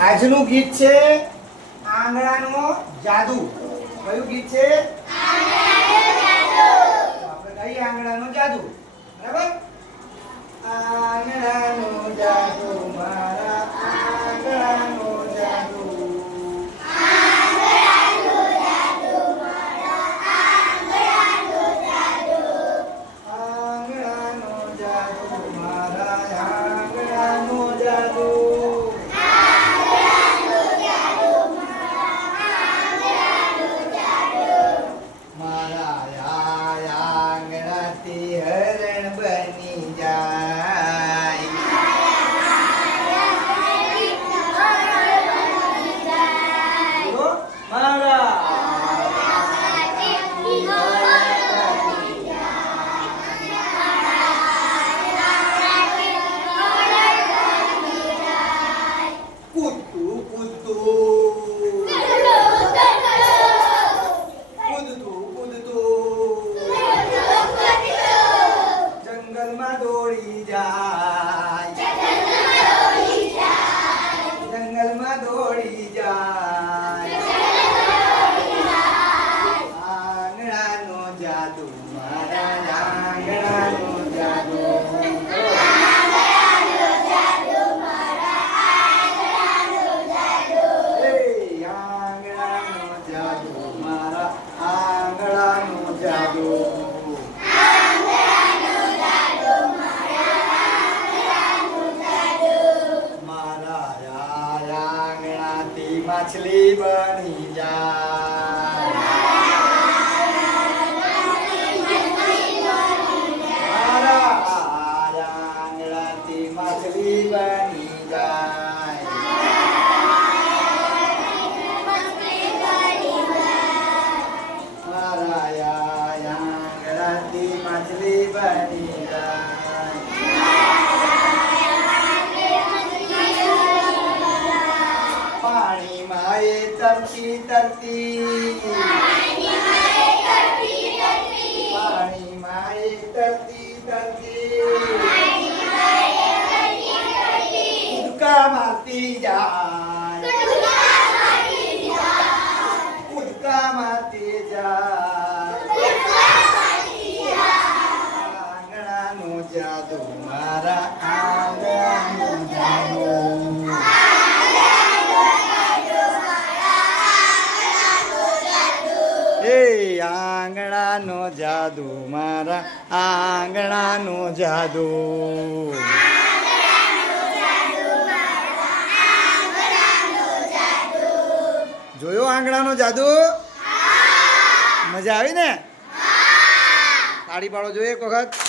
આજનું ગીત છે આંગણાનો જાદુ. કયું ગીત છે? જાદુ મારા આંગણાથી માછલી બની જાય મારા આંગણાથી માછલી બની જાય આંગણાથી पाणी माये तरती तरती पाणी माये तरती तरती उदका मारती जा. આંગણાનો જાદુ મારા આંગણાનો જાદુ. જોયો આંગણાનો જાદુ? મજા આવી ને? તાળી પાડો જોઈએ એક વખત.